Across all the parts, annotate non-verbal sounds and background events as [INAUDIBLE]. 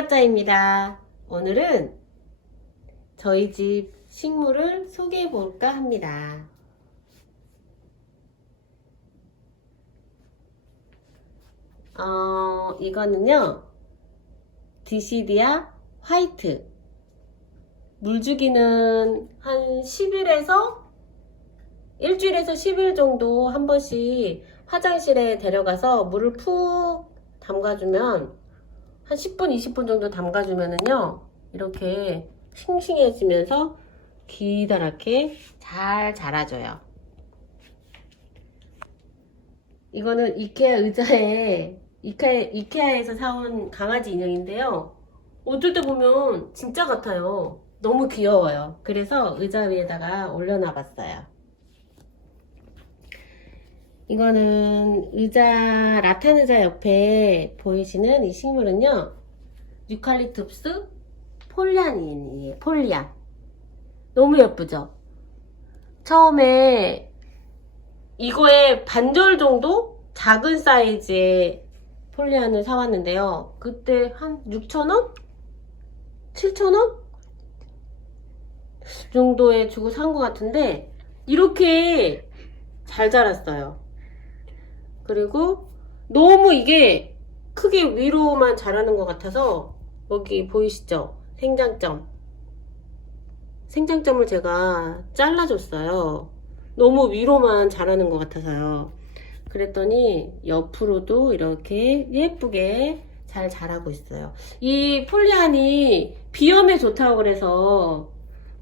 주부가짜입니다. 오늘은 저희 집 식물을 소개해 볼까 합니다. 어, 이거는요, 디시디아 화이트. 물주기는 한 10일에서 일주일에서 10일 정도 한 번씩 화장실에 데려가서 물을 푹 담가주면 한 10분, 20분 정도 담가주면은요 이렇게 싱싱해지면서 기다랗게 잘 자라줘요. 이거는 이케아 의자에 이케, 이케아에서 사온 강아지 인형인데요. 어쩔 때 보면 진짜 같아요. 너무 귀여워요. 그래서 의자 위에다가 올려놔 봤어요. 이거는 의자, 라탄 의자 옆에 보이시는 이 식물은요, 유칼립투스 폴리안이에요. 폴리안. 너무 예쁘죠? 처음에 이거의 반절 정도 작은 사이즈의 폴리안을 사왔는데요. 그때 한 6,000원? 7,000원? 정도에 주고 산 것 같은데, 이렇게 잘 자랐어요. 그리고 너무 이게 크게 위로만 자라는 것 같아서 여기 보이시죠? 생장점. 생장점을 제가 잘라줬어요. 너무 위로만 자라는 것 같아서요. 그랬더니 옆으로도 이렇게 예쁘게 잘 자라고 있어요. 이 폴리안이 비염에 좋다고 그래서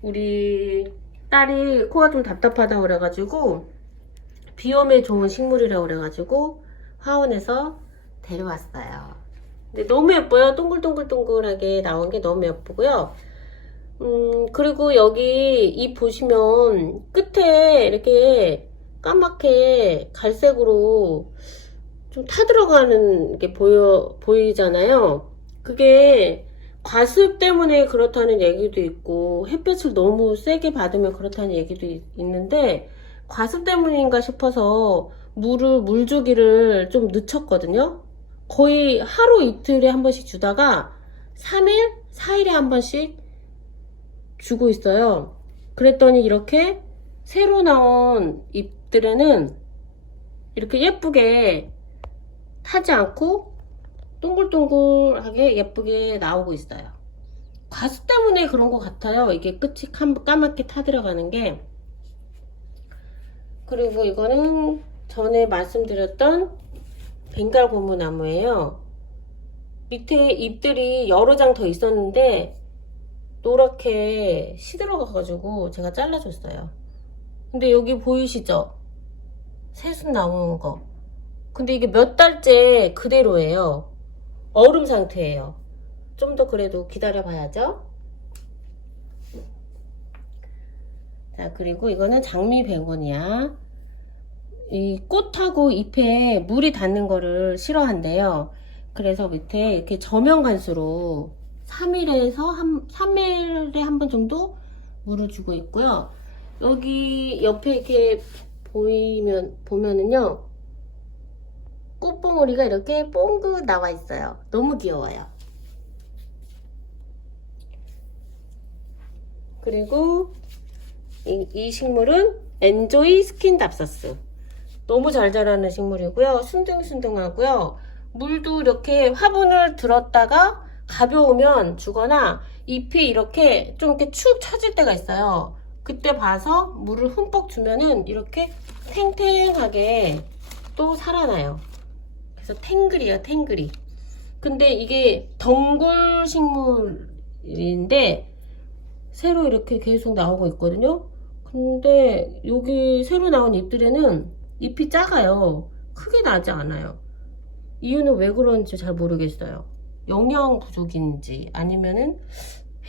우리 딸이 코가 좀 답답하다고 그래가지고 비염에 좋은 식물이라고 그래가지고 화원에서 데려왔어요. 근데 너무 예뻐요. 동글동글동글하게 나온 게 너무 예쁘고요. 음, 그리고 여기 이 보시면 끝에 이렇게 까맣게 갈색으로 좀 타들어가는 게 보여, 보이잖아요. 그게 과습 때문에 그렇다는 얘기도 있고 햇볕을 너무 세게 받으면 그렇다는 얘기도 있- 있는데 과습 때문인가 싶어서 물을 물주기를 좀 늦췄거든요. 거의 하루 이틀에 한 번씩 주다가 3일, 4일에 한 번씩 주고 있어요. 그랬더니 이렇게 새로 나온 잎들에는 이렇게 예쁘게 타지 않고 동글동글하게 예쁘게 나오고 있어요. 과습 때문에 그런 것 같아요. 이게 끝이 캄- 까맣게 타들어가는 게. 그리고 이거는 전에 말씀드렸던 벵갈 고무나무예요. 밑에 잎들이 여러 장 더 있었는데 노랗게 시들어가가지고 제가 잘라줬어요. 근데 여기 보이시죠? 새순 나오는 거. 근데 이게 몇 달째 그대로예요. 얼음 상태예요. 좀 더 그래도 기다려 봐야죠. 자, 그리고 이거는 장미 베고니아. 이 꽃하고 잎에 물이 닿는 거를 싫어한대요. 그래서 밑에 이렇게 저면 간수로 3일에서 한, 3일에 한 번 정도 물을 주고 있고요. 여기 옆에 이렇게 보이면, 보면은요. 꽃봉오리가 이렇게 뽕긋 나와 있어요. 너무 귀여워요. 그리고 이, 이 식물은 엔조이 스킨답서스. 너무 잘 자라는 식물이고요. 순둥순둥하고요. 물도 이렇게 화분을 들었다가 가벼우면 주거나 잎이 이렇게 좀 이렇게 축 처질 때가 있어요. 그때 봐서 물을 흠뻑 주면은 이렇게 탱탱하게 또 살아나요. 그래서 탱글이에요, 탱글이. 근데 이게 덩굴 식물인데 새로 이렇게 계속 나오고 있거든요. 근데 여기 새로 나온 잎들에는 잎이 작아요. 크게 나지 않아요. 이유는 왜 그런지 잘 모르겠어요. 영양 부족인지 아니면은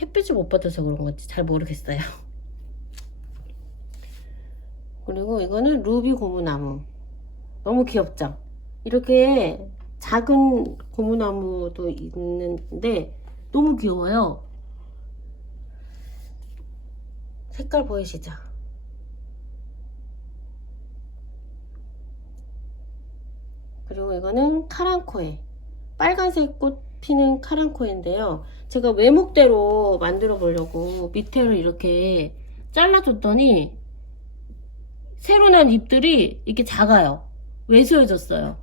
햇빛을 못 받아서 그런 건지 잘 모르겠어요. [LAUGHS] 그리고 이거는 루비 고무나무. 너무 귀엽죠? 이렇게 작은 고무나무도 있는데 너무 귀여워요. 색깔 보이시죠? 그리고 이거는 카랑코에 빨간색 꽃 피는 카랑코인데요. 제가 외목대로 만들어 보려고 밑에를 이렇게 잘라줬더니 새로 난 잎들이 이렇게 작아요. 왜소해졌어요.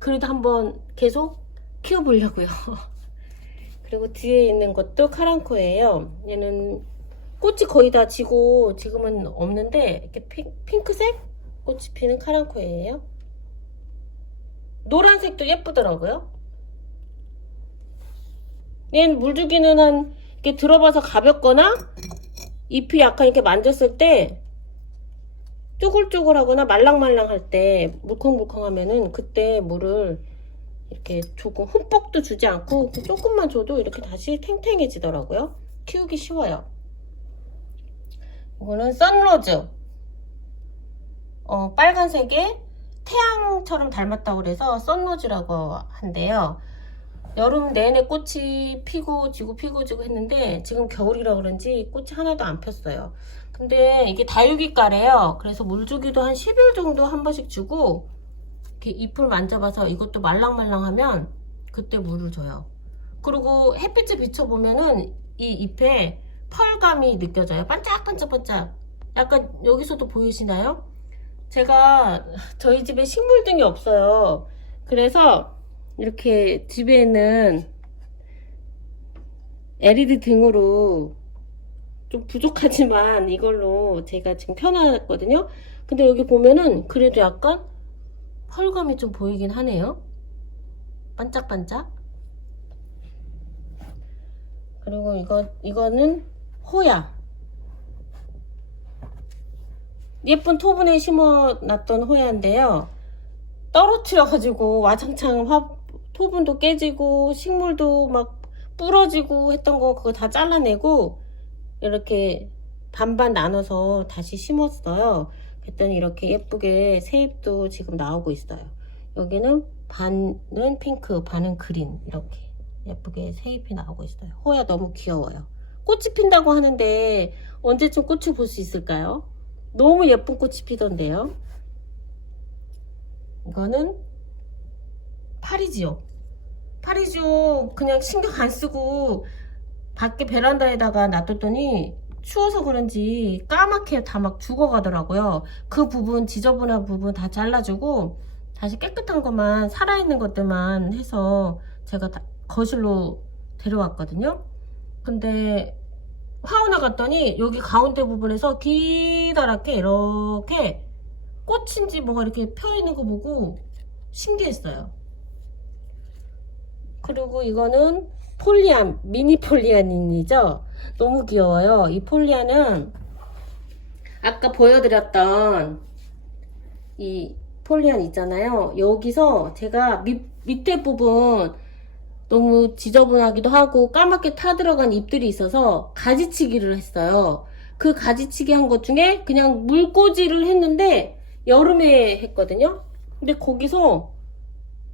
그래도 한번 계속 키워보려고요. [LAUGHS] 그리고 뒤에 있는 것도 카랑코예요. 얘는 꽃이 거의 다 지고 지금은 없는데 이렇게 핑, 핑크색 꽃이 피는 카랑코예요. 노란색도 예쁘더라고요. 얘는 물주기는 한 이렇게 들어봐서 가볍거나 잎이 약간 이렇게 만졌을 때 쪼글쪼글하거나 말랑말랑할 때 물컹물컹하면은 그때 물을 이렇게 조금 흠뻑도 주지 않고 조금만 줘도 이렇게 다시 탱탱해지더라고요. 키우기 쉬워요. 이거는 선로즈. 어, 빨간색에 태양처럼 닮았다고 그래서 선로즈라고 한대요. 여름 내내 꽃이 피고 지고 피고 지고 했는데 지금 겨울이라 그런지 꽃이 하나도 안 폈어요. 근데 이게 다육이과래요. 그래서 물 주기도 한 10일 정도 한 번씩 주고 이렇게 잎을 만져봐서 이것도 말랑말랑하면 그때 물을 줘요. 그리고 햇빛에 비춰보면은 이 잎에 펄감이 느껴져요. 반짝반짝반짝. 약간 여기서도 보이시나요? 제가 저희 집에 식물 등이 없어요. 그래서 이렇게 집에 있는 LED 등으로 좀 부족하지만 이걸로 제가 지금 켜놨거든요. 근데 여기 보면은 그래도 약간 펄감이 좀 보이긴 하네요. 반짝반짝. 그리고 이거 이거는 호야. 예쁜 토분에 심어놨던 호야인데요. 떨어뜨려가지고 와장창 화, 토분도 깨지고 식물도 막 부러지고 했던 거 그거 다 잘라내고 이렇게 반반 나눠서 다시 심었어요. 그랬더니 이렇게 예쁘게 새잎도 지금 나오고 있어요. 여기는 반은 핑크, 반은 그린 이렇게 예쁘게 새잎이 나오고 있어요. 호야 너무 귀여워요. 꽃이 핀다고 하는데 언제쯤 꽃을 볼 수 있을까요? 너무 예쁜 꽃이 피던데요. 이거는 파리지오. 파리지오 그냥 신경 안 쓰고 밖에 베란다에다가 놔뒀더니 추워서 그런지 까맣게 다 막 죽어가더라고요. 그 부분 지저분한 부분 다 잘라주고 다시 깨끗한 것만 살아있는 것들만 해서 제가 다 거실로 데려왔거든요. 근데 화원나 갔더니 여기 가운데 부분에서 기다랗게 이렇게 꽃인지 뭐가 이렇게 펴 있는 거 보고 신기했어요. 그리고 이거는 폴리안, 미니 폴리안이죠. 너무 귀여워요. 이 폴리안은 아까 보여드렸던 이 폴리안 있잖아요. 여기서 제가 밑, 밑에 부분 너무 지저분하기도 하고 까맣게 타들어간 잎들이 있어서 가지치기를 했어요. 그 가지치기 한 것 중에 그냥 물꽂이를 했는데 여름에 했거든요. 근데 거기서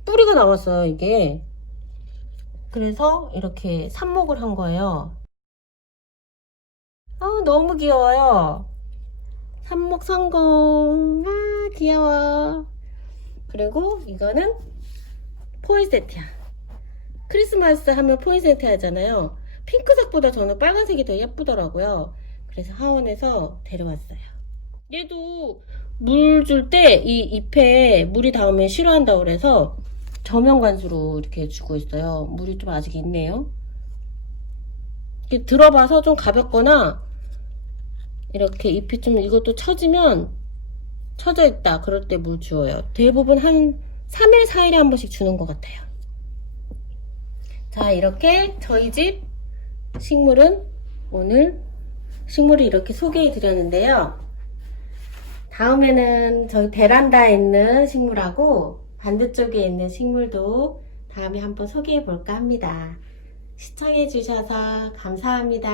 뿌리가 나왔어요, 이게. 그래서 이렇게 삽목을 한 거예요. 아, 너무 귀여워요. 삽목 성공. 아, 귀여워. 그리고 이거는 포인세티아. 크리스마스 하면 포인세티아 하잖아요. 핑크색보다 저는 빨간색이 더 예쁘더라고요. 그래서 하원에서 데려왔어요. 얘도 물 줄 때 이 잎에 물이 닿으면 싫어한다고 그래서 저면 관수로 이렇게 주고 있어요. 물이 좀 아직 있네요. 이렇게 들어봐서 좀 가볍거나 이렇게 잎이 좀 이것도 처지면 처져 있다. 그럴 때 물 주어요. 대부분 한 3일, 4일에 한 번씩 주는 것 같아요. 자, 이렇게 저희 집 식물은 오늘 식물을 이렇게 소개해 드렸는데요. 다음에는 저희 베란다에 있는 식물하고 반대쪽에 있는 식물도 다음에 한번 소개해 볼까 합니다. 시청해 주셔서 감사합니다.